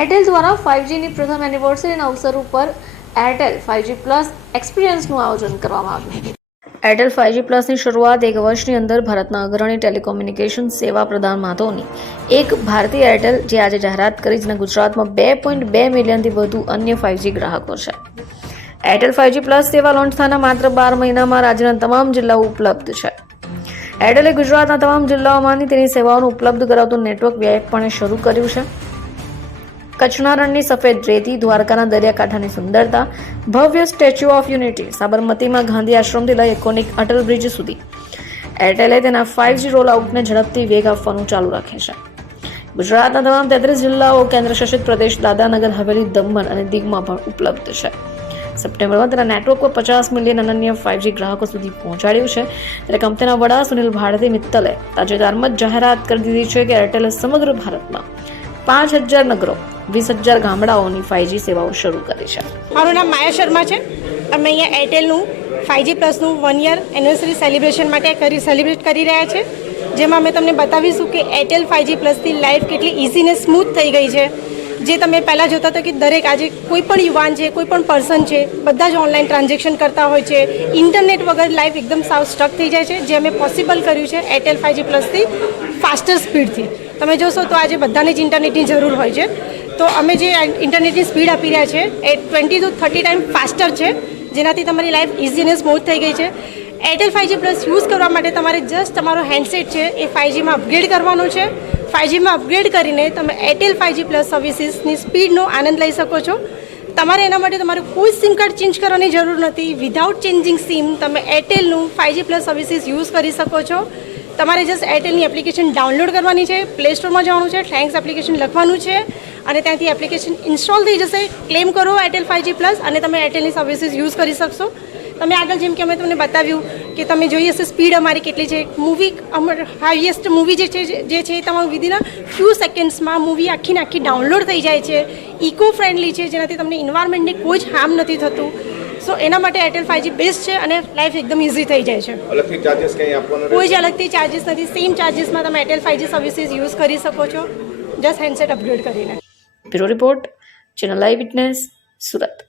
Airtel દ્વારા ફાઇવજીની પ્રથમ એનિવર્સરીના અવસર ઉપર એરટેલ ફાઇવજી પ્લસ એક્સપિરિયન્સનું આયોજન કરવામાં આવ્યું હતું. એરટેલ ફાઇવજી પ્લસની શરૂઆત એક વર્ષની અંદર ભારતના અગ્રણી ટેલિકોમ્યુનિકેશન સેવા પ્રદાનમાંતોની એક ભારતીય એરટેલ જે આજે જાહેરાત કરી જેને ગુજરાતમાં બે પોઈન્ટ બે મિલિયનથી વધુ અન્ય ફાઇવજી ગ્રાહકો છે. એરટેલ ફાઇવજી પ્લસ સેવા લોન્ચ થયાના માત્ર બાર મહિનામાં રાજ્યના તમામ જિલ્લાઓ ઉપલબ્ધ છે. એરટેલે ગુજરાતના તમામ જિલ્લાઓમાંથી તેની સેવાઓનું ઉપલબ્ધ કરાવતું નેટવર્ક વ્યાપકપણે શરૂ કર્યું છે. કચ્છના રણની સફેદ રેતી, દ્વારકાના દરિયાકાંઠાની સુંદરતા, ભવ્ય સ્ટેચ્યુ ઓફ યુનિટી, સાબરમતીમાં ગાંધી આશ્રમથી લઈ એકોનિક અટલ બ્રિજ સુધી. એરટેલે તેના ફાઇવજી રોલ આઉટને ઝડપથી વેગ આપવાનું ચાલુ રાખે છે. ગુજરાતના તમામ તેત્રીસ જિલ્લાઓ, કેન્દ્રશાસિત પ્રદેશ દાદાનગર હવેલી, દમણ અને દીવમાં પણ ઉપલબ્ધ છે. સપ્ટેમ્બરમાં તેના નેટવર્ક પર પચાસ મિલિયન અનન્ય ફાઇવજી ગ્રાહકો સુધી પહોંચાડ્યું છે. ત્યારે કંપનીના વડા સુનિલ ભારતી મિત્તલે તાજેતરમાં જ જાહેરાત કરી દીધી છે કે એરટેલે સમગ્ર ભારતમાં પાંચ હજાર નગરો વીસ હજાર ગામડાઓની ફાઇવજી સેવાઓ શરૂ કરી છે. મારું નામ માયા શર્મા છે. અમે અહીંયા એરટેલનું ફાઇવજી પ્લસનું વન યર એનિવર્સરી સેલિબ્રેશન માટે કરી સેલિબ્રેટ કરી રહ્યા છે. જેમાં અમે તમને બતાવીશું કે એરટેલ ફાઇવજી પ્લસથી લાઈફ કેટલી ઇઝી ને સ્મૂથ થઈ ગઈ છે. જે તમે પહેલાં જોતા હતા કે દરેક આજે કોઈ પણ યુવાન છે, કોઈ પણ પર્સન છે, બધા જ ઓનલાઈન ટ્રાન્ઝેક્શન કરતા હોય છે. ઇન્ટરનેટ વગર લાઈફ એકદમ સાવ સ્ટક થઈ જાય છે. જે અમે પોસિબલ કર્યું છે એરટેલ ફાઇવજી પ્લસથી ફાસ્ટર સ્પીડથી તમે જોશો તો આજે બધાને જ ઇન્ટરનેટની જરૂર હોય છે. તો અમે જે ઇન્ટરનેટની સ્પીડ આપી રહ્યા છે, એ twenty to thirty time faster છે. જેનાથી તમારી લાઈફ ઇઝી અને સ્મૂથ થઈ ગઈ છે. એરટેલ ફાઇવજી પ્લસ યુઝ કરવા માટે તમારે જસ્ટ તમારો હેન્ડસેટ છે, એ ફાઇવજીમાં અપગ્રેડ કરવાનો છે. ફાઇવજીમાં અપગ્રેડ કરીને તમે એરટેલ ફાઇવજી પ્લસ સર્વિસીસની સ્પીડનો આનંદ લઈ શકો છો. તમારે એના માટે તમારે કોઈ સિમ કાર્ડ ચેન્જ કરવાની જરૂર નથી. વિધાઉટ ચેન્જિંગ સિમ તમે એરટેલનું five G plus services use કરી શકો છો. તમારે જસ્ટ એરટેલની એપ્લિકેશન ડાઉનલોડ કરવાની છે પ્લે સ્ટોરમાં જવાનું છે થેન્ક્સ એપ્લિકેશન લખવાનું છે. અને ત્યાંથી એપ્લિકેશન ઇન્સ્ટોલ થઈ જશે. ક્લેમ કરો એરટેલ ફાઇવજી પ્લસ અને તમે એરટેલની સર્વિસીસ યુઝ કરી શકશો. તમે આગળ જેમ કે અમે તમને બતાવ્યું કે તમે જોઈ હશે સ્પીડ અમારી કેટલી છે. મૂવી અમાર હાઈએસ્ટ મૂવી જે છે જે છે એ તમારું વિધિન ફ્યુ સેકન્ડ્સમાં મૂવી આખીને આખી ડાઉનલોડ થઈ જાય છે. ઇકો ફ્રેન્ડલી છે જેનાથી તમને ઇન્વાયરમેન્ટને કોઈ જ હાર્મ નથી થતું. સો એના માટે એરટેલ ફાઇવજી બેસ્ટ છે અને લાઈફ એકદમ ઇઝી થઈ જાય છે. અલગથી ચાર્જિસ કંઈ આપવાનો કોઈ જ અલગથી ચાર્જિસ નથી. સેમ ચાર્જિસમાં તમે એરટેલ ફાઇવજી સર્વિસીસ યુઝ કરી શકો છો. જસ્ટ હેન્ડસેટ અપગ્રેડ કરીને. Bureau report channel live witness Surat.